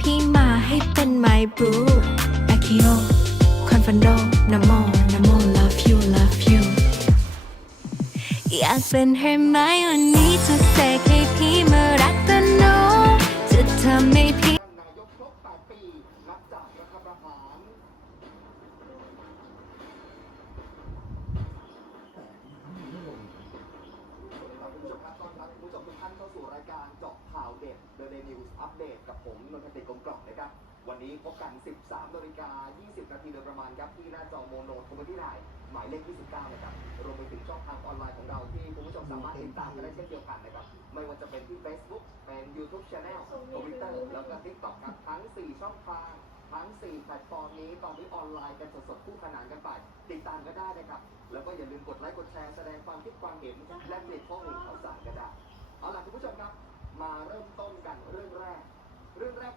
พี่มาให้เป็นไมบรูอาคิโอคอนฟันโดนโมนโม love you love you อยากเป็นเฮร์ไมโอนี่จะเสกให้พี่มารักกันโนจะทำให้พี่นายกครบ8ปีนับจากรัฐประหารสวัสดีครับคุณผู้ชมครับต้อนรับคุณผู้ชมทุกท่านเข้าสู่รายการเจาะข่าวเด็ด The Day News Update กับผมนนทติกลมกล่อมนะครับ วันนี้พบกัน 13นาฬิกา 20 นาทีโดยประมาณครับ ที่หน้าจอโมโนโทรที่ไลน์หมายเลข 29 นะครับ รวมไปถึงช่องทางออนไลน์ของเราที่คุณผู้ชมสามารถติดตามกันได้เช่นเดียวกันนะครับ ไม่ว่าจะเป็นที่ Facebook เป็น YouTube Channel Twitter แล้วก็ TikTok ครับทั้ง 4 ช่องทางทั้ง 4 แพลตฟอร์มนี้ตอนนี้ออนไลน์กันสดๆคู่ขนานกันไป ติดตามก็ได้นะครับ แล้วก็อย่าลืมกดไลค์กดแชร์แสดงความคิดความเห็น และเปลี่ยนข้อมูลข่าวสารก็ได้ เอาล่ะคุณผู้ชมครับ มาเริ่มต้นกัน